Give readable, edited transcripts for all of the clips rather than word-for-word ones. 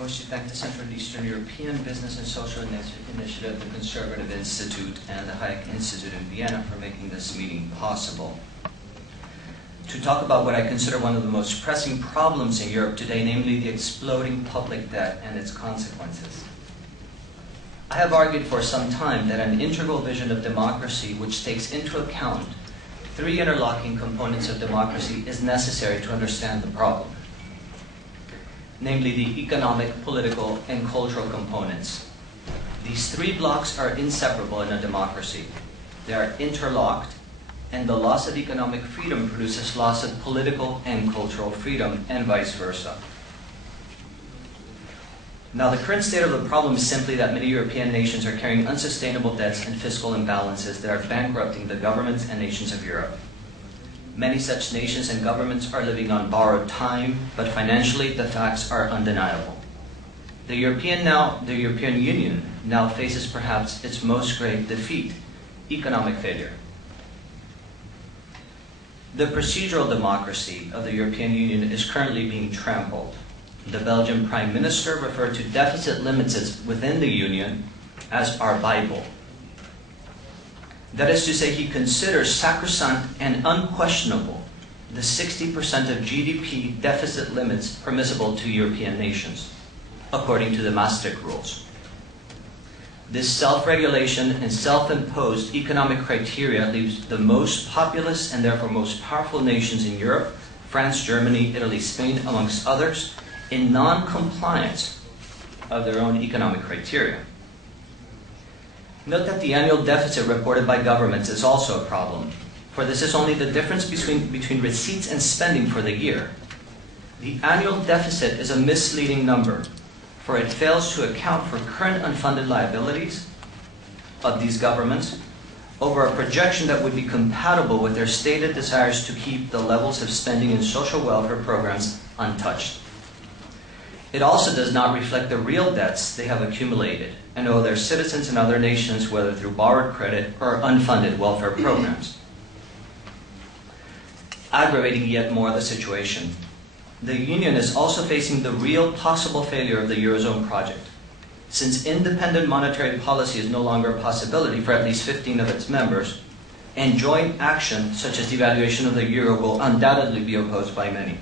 I wish to thank the Central and Eastern European Business and Social Initiative, the Conservative Institute, and the Hayek Institute in Vienna for making this meeting possible. To talk about what I consider one of the most pressing problems in Europe today, namely the exploding public debt and its consequences. I have argued for some time that an integral vision of democracy which takes into account three interlocking components of democracy is necessary to understand the problem. Namely the economic, political, and cultural components. These three blocks are inseparable in a democracy. They are interlocked, and the loss of economic freedom produces loss of political and cultural freedom, and vice versa. Now, the current state of the problem is simply that many European nations are carrying unsustainable debts and fiscal imbalances that are bankrupting the governments and nations of Europe. Many such nations and governments are living on borrowed time, but financially the facts are undeniable. The European Union now faces perhaps its most grave defeat, economic failure. The procedural democracy of the European Union is currently being trampled. The Belgian Prime Minister referred to deficit limits within the Union as our Bible. That is to say, he considers sacrosanct and unquestionable the 60% of GDP deficit limits permissible to European nations, according to the Maastricht rules. This self-regulation and self-imposed economic criteria leaves the most populous and therefore most powerful nations in Europe, France, Germany, Italy, Spain, amongst others, in non-compliance of their own economic criteria. Note that the annual deficit reported by governments is also a problem, for this is only the difference between receipts and spending for the year. The annual deficit is a misleading number, for it fails to account for current unfunded liabilities of these governments over a projection that would be compatible with their stated desires to keep the levels of spending in social welfare programs untouched. It also does not reflect the real debts they have accumulated and owe their citizens and other nations, whether through borrowed credit or unfunded welfare programs. Aggravating yet more the situation, the Union is also facing the real possible failure of the Eurozone project. Since independent monetary policy is no longer a possibility for at least 15 of its members, and joint action such as devaluation of the euro will undoubtedly be opposed by many.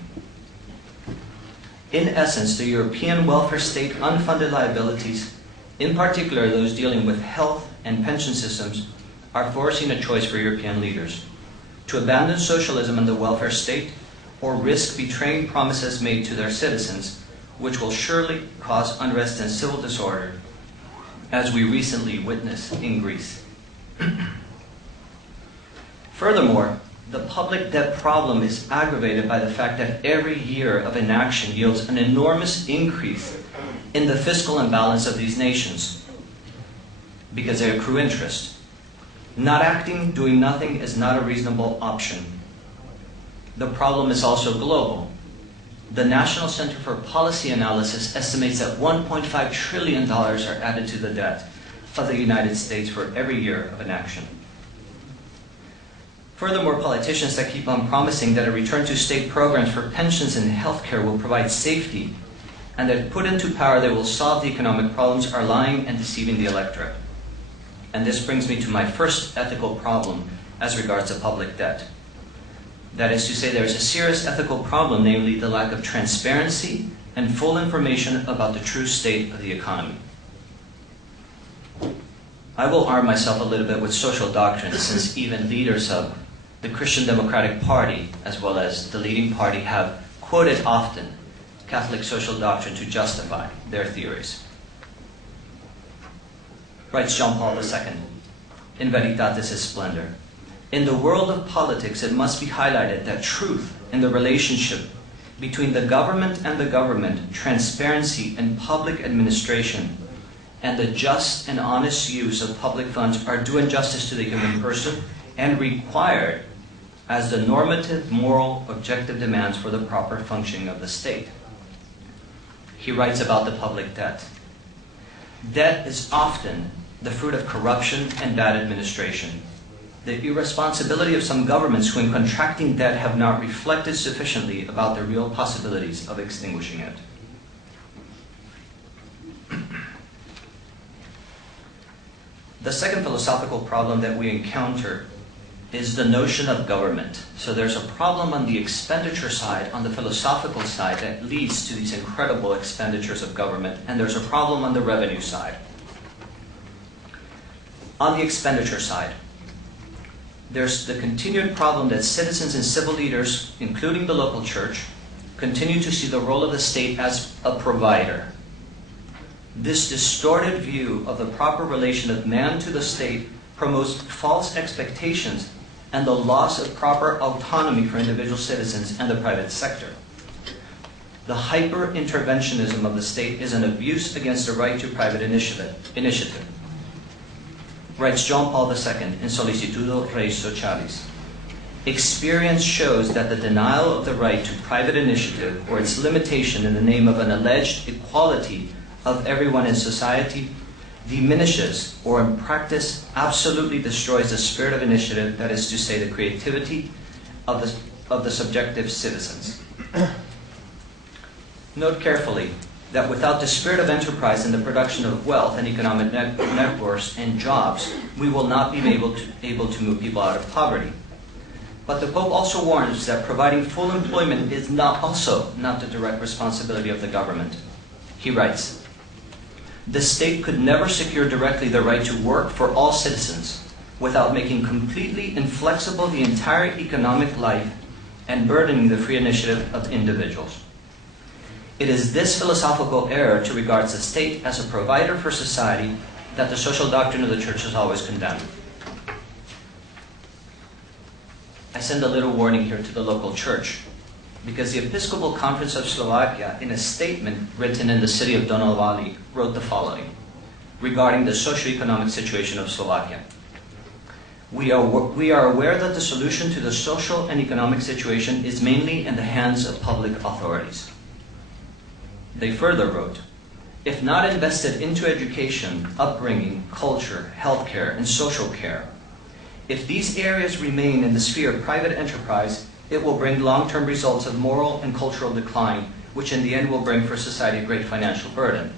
In essence, the European welfare state unfunded liabilities, in particular those dealing with health and pension systems, are forcing a choice for European leaders: to abandon socialism and the welfare state, or risk betraying promises made to their citizens, which will surely cause unrest and civil disorder, as we recently witnessed in Greece. Furthermore, the public debt problem is aggravated by the fact that every year of inaction yields an enormous increase in the fiscal imbalance of these nations, because they accrue interest. Not acting, doing nothing, is not a reasonable option. The problem is also global. The National Center for Policy Analysis estimates that $1.5 trillion are added to the debt of the United States for every year of inaction. Furthermore, politicians that keep on promising that a return to state programs for pensions and healthcare will provide safety, and that put into power they will solve the economic problems, are lying and deceiving the electorate. And this brings me to my first ethical problem as regards to public debt. That is to say, there is a serious ethical problem, namely the lack of transparency and full information about the true state of the economy. I will arm myself a little bit with social doctrine, since even leaders of the Christian Democratic Party, as well as the leading party, have quoted often Catholic social doctrine to justify their theories. Writes Jean Paul II, in Veritatis is Splendor. In the world of politics, it must be highlighted that truth in the relationship between the government and the government, transparency in public administration, and the just and honest use of public funds are due injustice to the human person and required as the normative, moral, objective demands for the proper functioning of the state. He writes about the public debt. Debt is often the fruit of corruption and bad administration. The irresponsibility of some governments who in contracting debt have not reflected sufficiently about the real possibilities of extinguishing it. The second philosophical problem that we encounter is the notion of government. So there's a problem on the expenditure side, on the philosophical side, that leads to these incredible expenditures of government, and there's a problem on the revenue side. On the expenditure side, there's the continued problem that citizens and civil leaders, including the local church, continue to see the role of the state as a provider. This distorted view of the proper relation of man to the state promotes false expectations and the loss of proper autonomy for individual citizens and the private sector. The hyper-interventionism of the state is an abuse against the right to private initiative. Writes John Paul II in Sollicitudo Reis Socialis. Experience shows that the denial of the right to private initiative or its limitation in the name of an alleged equality of everyone in society diminishes or in practice absolutely destroys the spirit of initiative, that is to say, the creativity of the subjective citizens. Note carefully that without the spirit of enterprise in the production of wealth and economic networks and jobs, we will not be able to move people out of poverty. But the Pope also warns that providing full employment is not the direct responsibility of the government. He writes, "The state could never secure directly the right to work for all citizens without making completely inflexible the entire economic life and burdening the free initiative of individuals. It is this philosophical error to regard the state as a provider for society that the social doctrine of the Church has always condemned." I send a little warning here to the local church, because the Episcopal Conference of Slovakia, in a statement written in the city of Donovali, wrote the following regarding the socioeconomic situation of Slovakia. We are aware that the solution to the social and economic situation is mainly in the hands of public authorities. They further wrote, "If not invested into education, upbringing, culture, healthcare, and social care, if these areas remain in the sphere of private enterprise, it will bring long-term results of moral and cultural decline, which in the end will bring for society a great financial burden."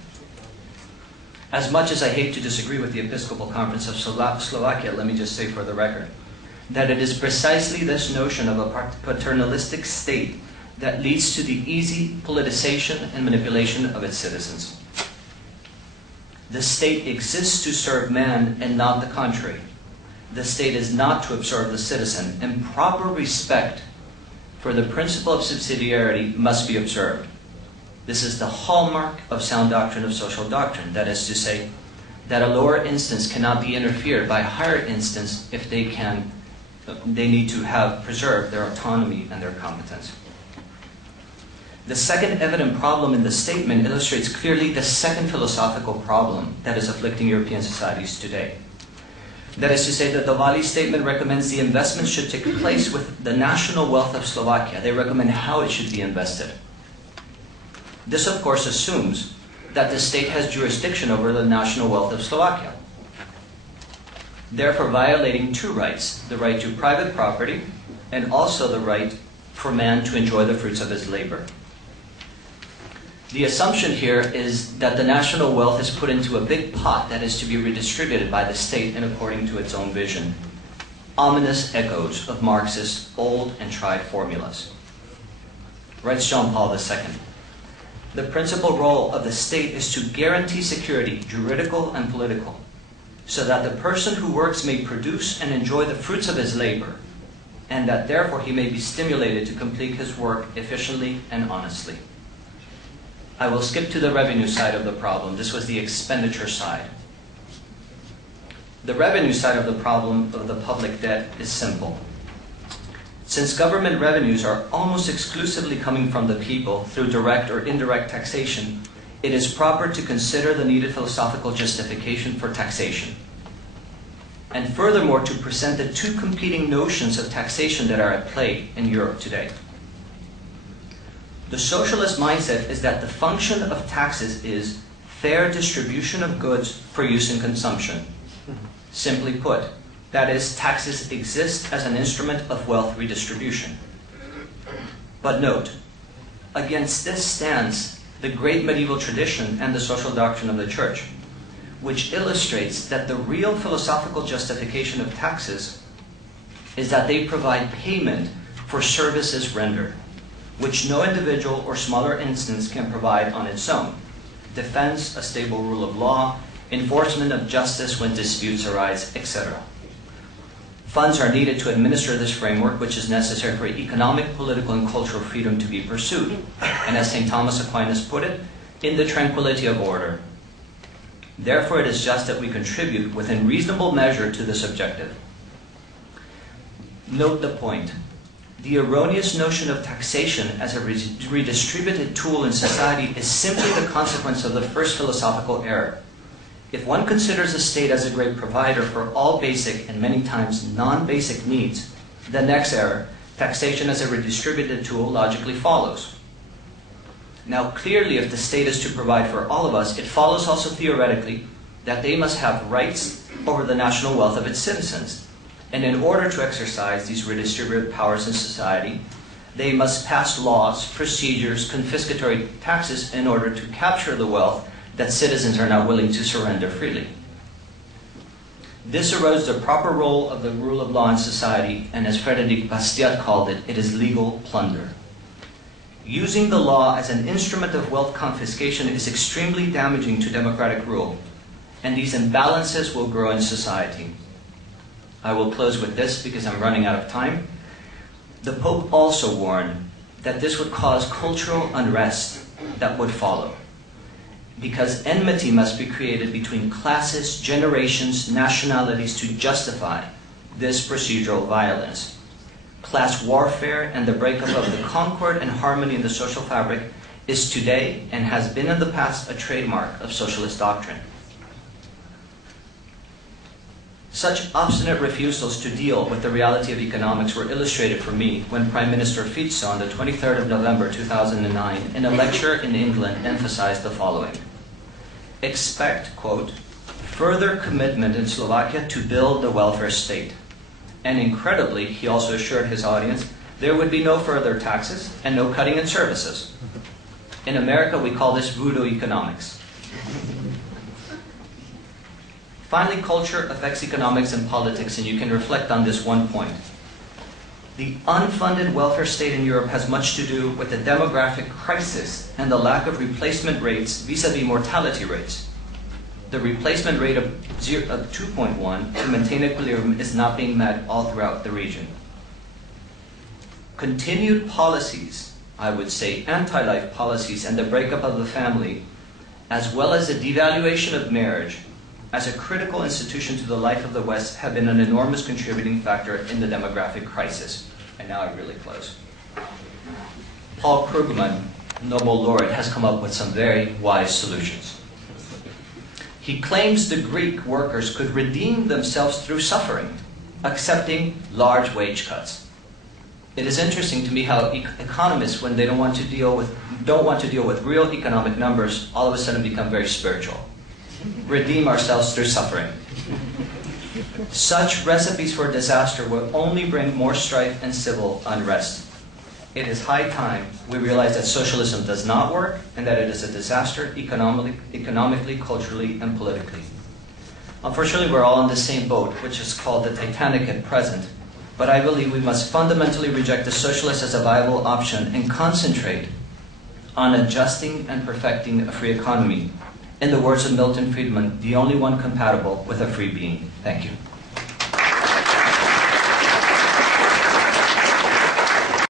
As much as I hate to disagree with the Episcopal Conference of Slovakia, let me just say for the record that it is precisely this notion of a paternalistic state that leads to the easy politicization and manipulation of its citizens. The state exists to serve man and not the contrary. The state is not to absorb the citizen, and proper respect for the principle of subsidiarity must be observed. This is the hallmark of sound doctrine of social doctrine, that is to say, that a lower instance cannot be interfered by a higher instance if they need to have preserved their autonomy and their competence. The second evident problem in the statement illustrates clearly the second philosophical problem that is afflicting European societies today. That is to say that the Vali statement recommends the investment should take place with the national wealth of Slovakia. They recommend how it should be invested. This, of course, assumes that the state has jurisdiction over the national wealth of Slovakia, therefore violating two rights, the right to private property and also the right for man to enjoy the fruits of his labor. The assumption here is that the national wealth is put into a big pot that is to be redistributed by the state and according to its own vision. Ominous echoes of Marxist old and tried formulas. Writes Jean Paul II. The principal role of the state is to guarantee security, juridical and political, so that the person who works may produce and enjoy the fruits of his labor, and that therefore he may be stimulated to complete his work efficiently and honestly. I will skip to the revenue side of the problem. This was the expenditure side. The revenue side of the problem of the public debt is simple. Since government revenues are almost exclusively coming from the people through direct or indirect taxation, it is proper to consider the needed philosophical justification for taxation. And furthermore, to present the two competing notions of taxation that are at play in Europe today. The socialist mindset is that the function of taxes is fair distribution of goods for use and consumption. Simply put, that is, taxes exist as an instrument of wealth redistribution. But note, against this stands the great medieval tradition and the social doctrine of the Church, which illustrates that the real philosophical justification of taxes is that they provide payment for services rendered, which no individual or smaller instance can provide on its own. Defense, a stable rule of law, enforcement of justice when disputes arise, etc. Funds are needed to administer this framework, which is necessary for economic, political, and cultural freedom to be pursued. And as St. Thomas Aquinas put it, in the tranquility of order. Therefore, it is just that we contribute within reasonable measure to this objective. Note the point. The erroneous notion of taxation as a redistributed tool in society is simply the consequence of the first philosophical error. If one considers the state as a great provider for all basic and many times non-basic needs, the next error, taxation as a redistributed tool, logically follows. Now, clearly, if the state is to provide for all of us, it follows also theoretically that they must have rights over the national wealth of its citizens. And in order to exercise these redistributive powers in society, they must pass laws, procedures, confiscatory taxes in order to capture the wealth that citizens are not willing to surrender freely. This erodes the proper role of the rule of law in society, and as Frédéric Bastiat called it, it is legal plunder. Using the law as an instrument of wealth confiscation is extremely damaging to democratic rule, and these imbalances will grow in society. I will close with this because I'm running out of time. The Pope also warned that this would cause cultural unrest that would follow, because enmity must be created between classes, generations, nationalities to justify this procedural violence. Class warfare and the breakup of the concord and harmony in the social fabric is today and has been in the past a trademark of socialist doctrine. Such obstinate refusals to deal with the reality of economics were illustrated for me when Prime Minister Fico on the 23rd of November 2009 in a lecture in England emphasized the following. Expect, quote, further commitment in Slovakia to build the welfare state. And incredibly, he also assured his audience there would be no further taxes and no cutting in services. In America, we call this voodoo economics. Finally, culture affects economics and politics, and you can reflect on this one point. The unfunded welfare state in Europe has much to do with the demographic crisis and the lack of replacement rates vis-à-vis mortality rates. The replacement rate of 2.1 to maintain equilibrium is not being met all throughout the region. Continued policies, I would say anti-life policies, and the breakup of the family, as well as the devaluation of marriage as a critical institution to the life of the West, have been an enormous contributing factor in the demographic crisis. And now I really close. Paul Krugman, Nobel laureate, has come up with some very wise solutions. He claims the Greek workers could redeem themselves through suffering, accepting large wage cuts. It is interesting to me how economists, when they don't want to deal with real economic numbers, all of a sudden become very spiritual. Redeem ourselves through suffering. Such recipes for disaster will only bring more strife and civil unrest. It is high time we realize that socialism does not work and that it is a disaster economically, culturally, and politically. Unfortunately, we're all in the same boat, which is called the Titanic at present, but I believe we must fundamentally reject the socialist as a viable option and concentrate on adjusting and perfecting a free economy. In the words of Milton Friedman, the only one compatible with a free being. Thank you.